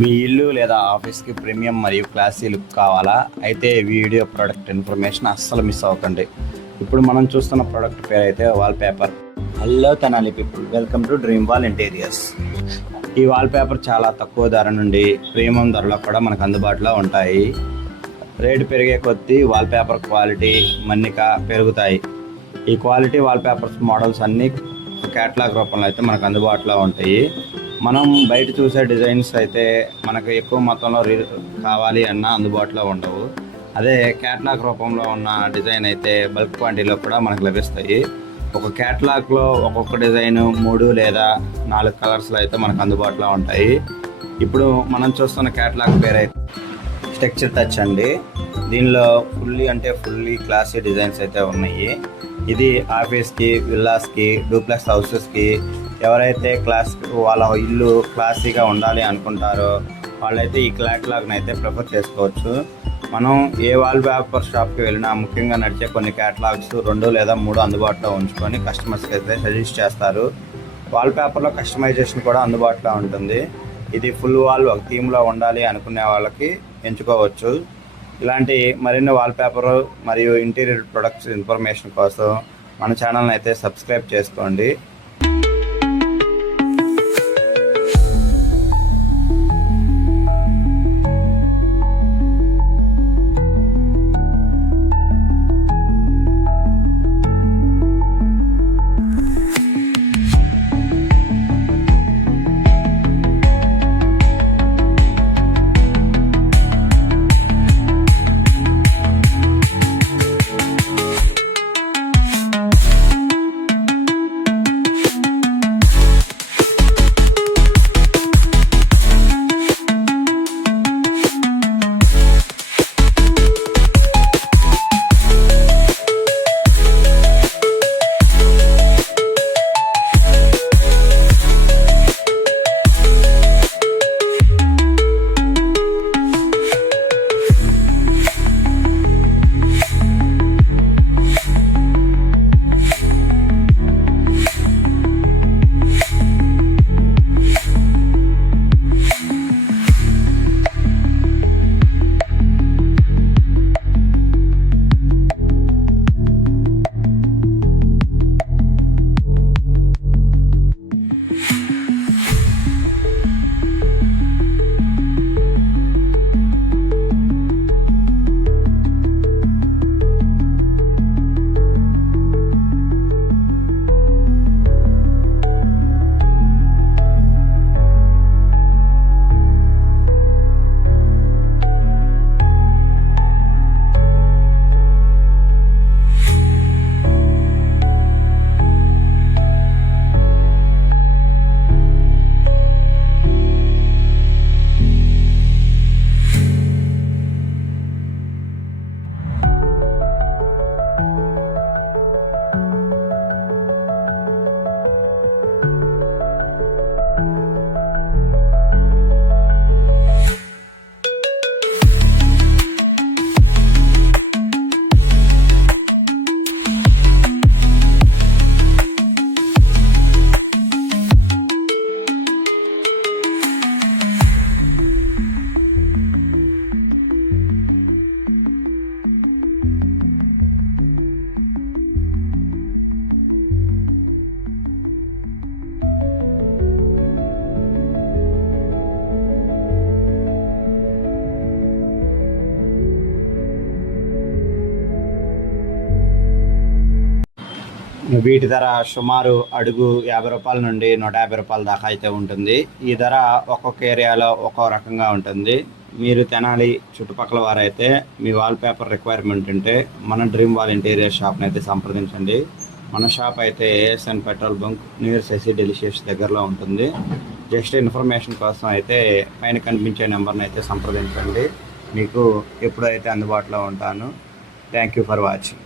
మీ ఇల్లు లేదా ఆఫీస్కి ప్రీమియం మరియు క్లాసీ లుక్ కావాలా? అయితే వీడియో ప్రోడక్ట్ ఇన్ఫర్మేషన్ అస్సలు మిస్ అవ్వకండి. ఇప్పుడు మనం చూస్తున్న ప్రోడక్ట్ పేరు అయితే wall paper. Hello Tenali people, welcome to dream wall interiors. ఈ వాల్ పేపర్ చాలా తక్కువ ధర నుండి ప్రీమియం ధరలో కూడా మనకు అందుబాటులో ఉంటాయి. రేటు పెరిగే కొద్దీ వాల్ పేపర్ క్వాలిటీ మన్నిక పెరుగుతాయి. ఈ క్వాలిటీ వాల్ పేపర్స్ మోడల్స్ అన్నీ క్యాటలాగ్ రూపంలో అయితే మనకు అందుబాటులో ఉంటాయి. మనం బయట చూసే డిజైన్స్ అయితే మనకు ఎక్కువ మొత్తంలో కావాలి అన్న అందుబాటులో ఉండవు. అదే క్యాటలాగ్ రూపంలో ఉన్న డిజైన్ అయితే బల్క్ క్వాంటిటీలో కూడా మనకు లభిస్తాయి. ఒక క్యాటలాగ్లో ఒక్కొక్క డిజైన్ 3 లేదా 4 కలర్స్లో అయితే మనకు అందుబాటులో ఉంటాయి. ఇప్పుడు మనం చూస్తున్న క్యాటలాగ్ పేరు అయితే టెక్స్చర్ టచ్ అండి. దీనిలో ఫుల్లీ క్లాసీ డిజైన్స్ అయితే ఉన్నాయి. ఇది ఆఫీస్కి, విల్లాస్కి, డూప్లెక్స్ హౌసెస్కి ఎవరైతే వాళ్ళ ఇల్లు క్లాసీగా ఉండాలి అనుకుంటారో వాళ్ళైతే ఈ క్యాటలాగ్ని అయితే ప్రిఫర్ చేసుకోవచ్చు. మనం ఏ వాల్ పేపర్ షాప్కి వెళ్ళినా ముఖ్యంగా నడిచే కొన్ని క్యాటలాగ్స్ 2 లేదా 3 అందుబాటులో ఉంచుకొని కస్టమర్స్కి అయితే సజెస్ట్ చేస్తారు. వాల్ పేపర్లో కస్టమైజేషన్ కూడా అందుబాటులో ఉంటుంది. ఇది ఫుల్ వాల్ ఒక థీమ్లో ఉండాలి అనుకునే వాళ్ళకి ఎంచుకోవచ్చు. ఇలాంటి మరిన్ని వాల్ పేపర్ మరియు ఇంటీరియర్ ప్రొడక్ట్స్ ఇన్ఫర్మేషన్ కోసం మన ఛానల్ని అయితే సబ్స్క్రైబ్ చేసుకోండి. వీటి ధర సుమారు అడుగు 50 రూపాయల నుండి 150 రూపాయల దాకా అయితే ఉంటుంది. ఈ ధర ఒక్కొక్క ఏరియాలో ఒక్కో రకంగా ఉంటుంది. మీరు తెనాలి చుట్టుపక్కల వారైతే మీ వాల్ పేపర్ రిక్వైర్మెంట్ ఉంటే మన డ్రీమ్ వాల్ ఇంటీరియర్ షాప్ని అయితే సంప్రదించండి. మన షాప్ అయితే ఏఎస్ఎన్ పెట్రోల్ బంక్ నియర్ సెసి డెలిషియస్ దగ్గరలో ఉంటుంది. జస్ట్ ఇన్ఫర్మేషన్ కోసం అయితే పైన కనిపించే నెంబర్ని అయితే సంప్రదించండి. మీకు ఎప్పుడైతే అందుబాటులో ఉంటాను. Thank you for watching.